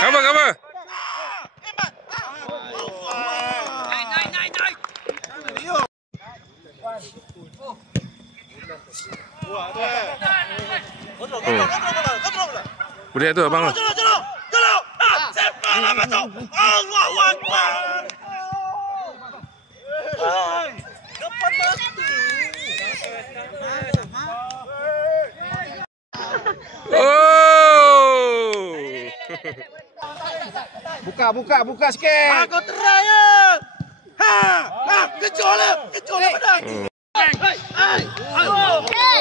Cover, cover. Budak tu abang. Oh. Buka sikit. Aku try ya. Kecoh lah pedang.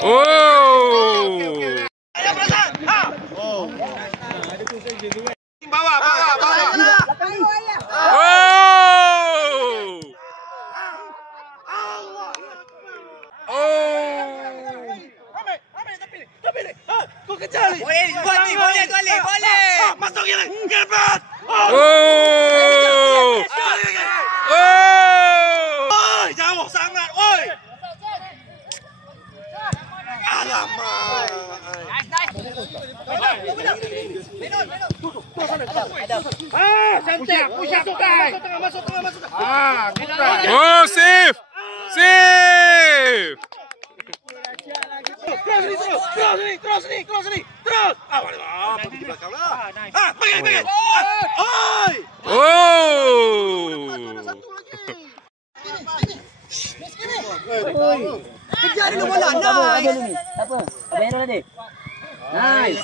Oh. Bawa. Tapi. Kau kejar ni. Boleh. Masuk gila. Gerbet. Jauh sangat. Oi. Alamak. Cantik. Push up. Masuk tengah. Oh, safe. Terus ni. Terus. Pergi di belakang lah. Pergi. Oi. Oh. Kejar dulu bola. Nice. Tak apa. Bayar tadi. Nice.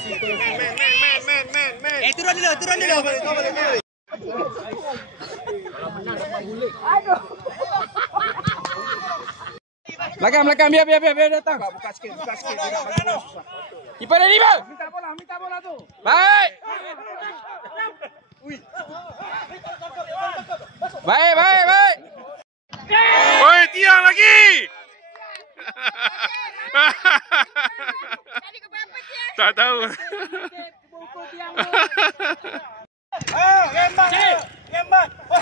Man. Turun dulu. Kau boleh. Aduh. Belakang. Biar datang. Buka sikit. Kiper ready, bang. Minta bola tu. Baik. Baik. Oi, tiang lagi. Tak tahu. Gembat. Baik.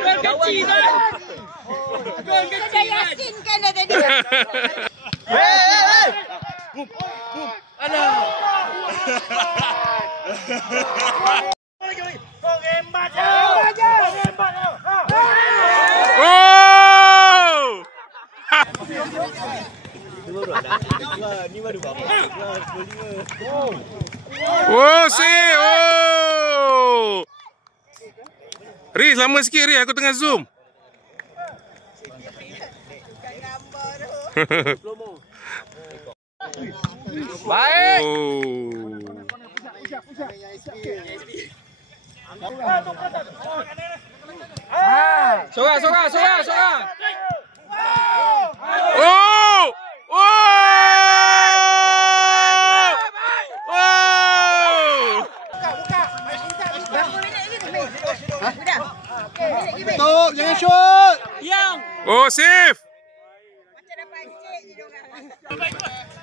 Kecil kan? Kecil Yasin kan dah tadi. Hey. Kau gembat je. Oh! Ni baru berapa? Oh, see. Oh. Riz, lama sikit Riz, aku tengah zoom. Baik. Sorang. Oh! Tutup, jangan shoot. Oh, safe. Macam dah pancit je diorang.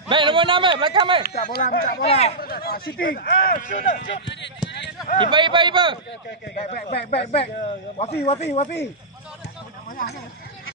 Baik, nombor 6 belakang Minta bola. Shooting. Kiper. Back. Wafi.